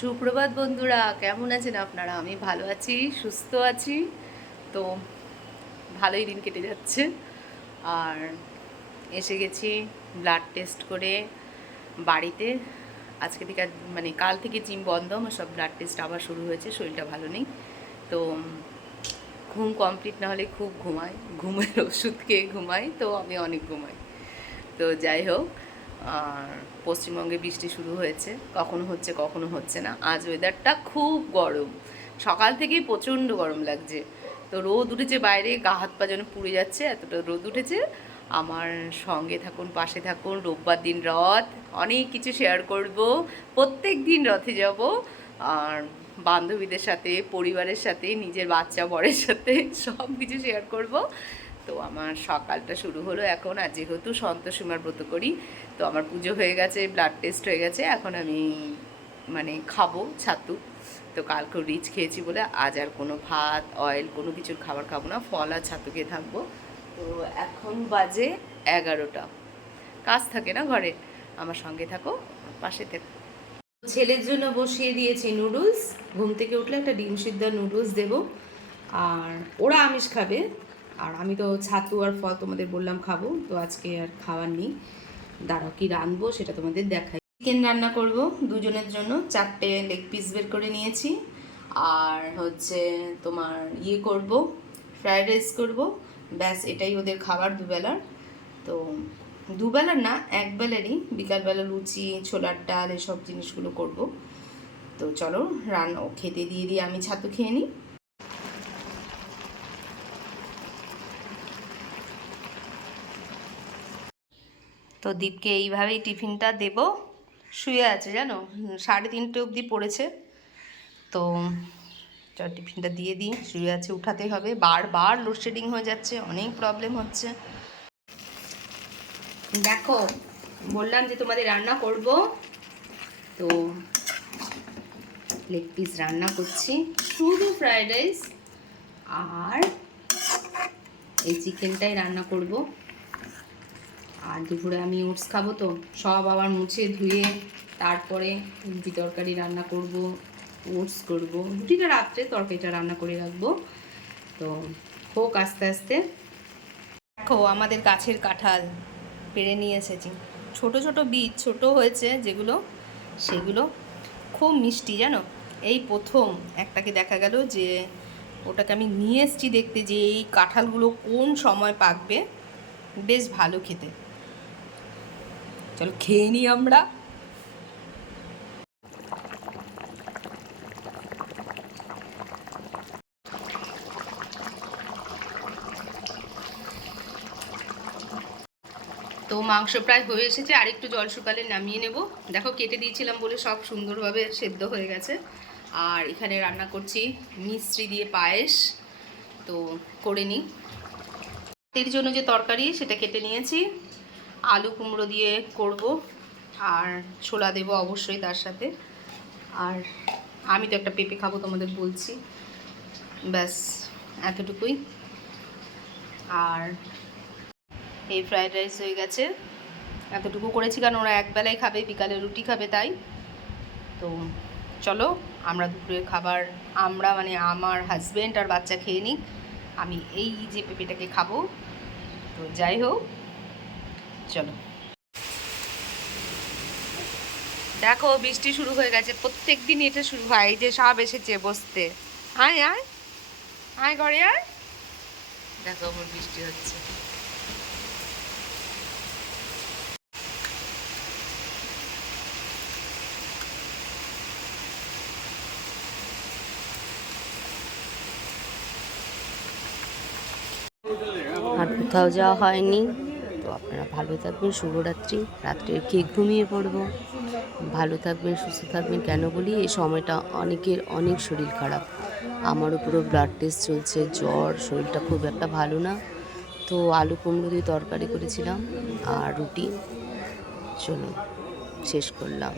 সুপ্রভাত বন্ধুরা, কেমন আছেন আপনারা? আমি ভালো আছি, সুস্থ আছি। তো ভালোই দিন কেটে যাচ্ছে। আর এসে গেছি ব্লাড টেস্ট করে বাড়িতে। আজকে থেকে মানে কাল থেকে জিম বন্ধ, আমার সব ব্লাড টেস্ট আবার শুরু হয়েছে। শরীরটা ভালো নেই, তো ঘুম কমপ্লিট না হলে খুব ঘুমাই, ঘুমের ওষুধ খেয়ে ঘুমাই, তো আমি অনেক ঘুমাই। তো যাই হোক, আর পশ্চিমবঙ্গে বৃষ্টি শুরু হয়েছে, কখনো হচ্ছে কখনো হচ্ছে না। আজ ওয়েদারটা খুব গরম, সকাল থেকেই প্রচণ্ড গরম লাগছে। তো রোদ উঠেছে বাইরে, গা হাত পা যেন পুড়ে যাচ্ছে, এতটা রোদ উঠেছে। আমার সঙ্গে থাকুন, পাশে থাকুন। রোববার দিন রথ, অনেক কিছু শেয়ার করব। প্রত্যেক দিন রথে যাব, আর বান্ধবীদের সাথে, পরিবারের সাথে, নিজের বাচ্চা বরের সাথে সব কিছু শেয়ার করব। তো আমার সকালটা শুরু হলো এখন। আর যেহেতু সন্তোষীমার ব্রত করি, তো আমার পুজো হয়ে গেছে, ব্লাড টেস্ট হয়ে গেছে, এখন আমি মানে খাবো ছাতু। তো কালকেও রিচ খেয়েছি বলে আজ আর কোনো ভাত অয়েল কোনো কিছুর খাবার খাবো না, ফল আর ছাতু খেয়ে থাকবো। তো এখন বাজে 11টা। কাজ থাকে না ঘরে, আমার সঙ্গে থাকো, পাশে থাকো। ছেলের জন্য বসিয়ে দিয়েছি নুডলস। ঘুম থেকে উঠলে একটা ডিম সিদ্ধ নুডলস দেবো, আর ওরা আমিষ খাবে। আর আমি তো ছাতু আর ফল তোমাদের বললাম খাবো, তো আজকে আর খাওয়ার নেই। দাঁড়াও কি রাঁধবো সেটা তোমাদের দেখাই। চিকেন রান্না করব দুজনের জন্য, 4টে লেগ পিস বের করে নিয়েছি। আর হচ্ছে তোমার করব, ফ্রায়েড রাইস করব। ব্যাস, এটাই ওদের খাবার দুবেলার। তো দুবেলার না, একবেলারই, বিকালবেলা লুচি, ছোলার ডাল, এসব জিনিসগুলো করব। তো চলো রান্না খেতে দিয়ে দিয়ে আমি ছাতু খেয়ে নিই। তো দীপকে এইভাবেই টিফিনটা দেব। শুয়ে আছে জানো, 3:30 অবধি পড়েছে। তো চল টিফিনটা দিয়ে দিই। শুয়ে আছে, উঠাতে হবে। বারবার লোডশেডিং হয়ে যাচ্ছে, অনেক প্রবলেম হচ্ছে। দেখো, বললাম যে তোমাদের রান্না করব, তো লেগ পিস রান্না করছি, শুধু ফ্রায়েড রাইস আর এই চিকেনটাই রান্না করব। আর দুপুরে আমি ওটস খাবো, তো সব আবার মুছে ধুয়ে তারপরে রুটি তরকারি রান্না করব, ওটস করব। রুটিটা রাত্রে, তরকারিটা রান্না করে রাখবো। তো হোক আস্তে আস্তে। দেখো আমাদের গাছের কাঁঠাল পেড়ে নিয়ে এসেছি। ছোট ছোট বীজ, ছোট হয়েছে যেগুলো, সেগুলো খুব মিষ্টি জানো। এই প্রথম একটাকে দেখা গেল, যে ওটাকে আমি নিয়ে এসেছি দেখতে, যে এই কাঁঠালগুলো কোন সময় পাকবে। বেশ ভালো খেতে, চলো খেয়ে নিই আমরা। তো মাংস প্রায় হয়ে এসেছে, আর একটু জল শুকালে নামিয়ে নেব। দেখো কেটে দিয়েছিলাম বলে সব সুন্দরভাবে সেদ্ধ হয়ে গেছে। আর এখানে রান্না করছি মিষ্টি দিয়ে পায়েস, তো করে নিই। এর জন্য যে তরকারি সেটা কেটে নিয়েছি, আলু কুমড়ো দিয়ে করব, আর ছোলা দেব অবশ্যই তার সাথে। আর আমি তো একটা পেঁপে খাবো তোমাদের বলছি, ব্যাস এতটুকুই। আর এই ফ্রায়েড রাইস হয়ে গেছে, এতটুকু করেছি কারণ ওরা একবেলাই খাবে, বিকালে রুটি খাবে, তাই। তো চলো আমরা দুপুরের খাবার, আমরা মানে আমার হাজব্যান্ড আর বাচ্চা খেয়ে নিই, আমি এই যে পেঁপেটাকে খাবো। তো যাই হোক, চলো। দেখো বৃষ্টি শুরু হয়ে গেছে, প্রত্যেক দিন এটা শুরু হয়। এই যে সব এসেছে বসতে, আয় আয় আয় ঘরে আয়। দেখো আমার বৃষ্টি হচ্ছে। কোথাও যাওয়া হয়নি। তো আপনারা ভালো থাকবেন, শুভরাত্রি। রাত্রে খেয়ে ঘুমিয়ে পড়বো। ভালো থাকবেন, সুস্থ থাকবেন। কেন বলি, এই সময়টা অনেকের অনেক শরীর খারাপ। আমার উপরও ব্লাড টেস্ট চলছে, জ্বর, শরীরটা খুব একটা ভালো না। তো আলু কুমড়ো দিয়ে তরকারি করেছিলাম আর রুটি। চলুন শেষ করলাম।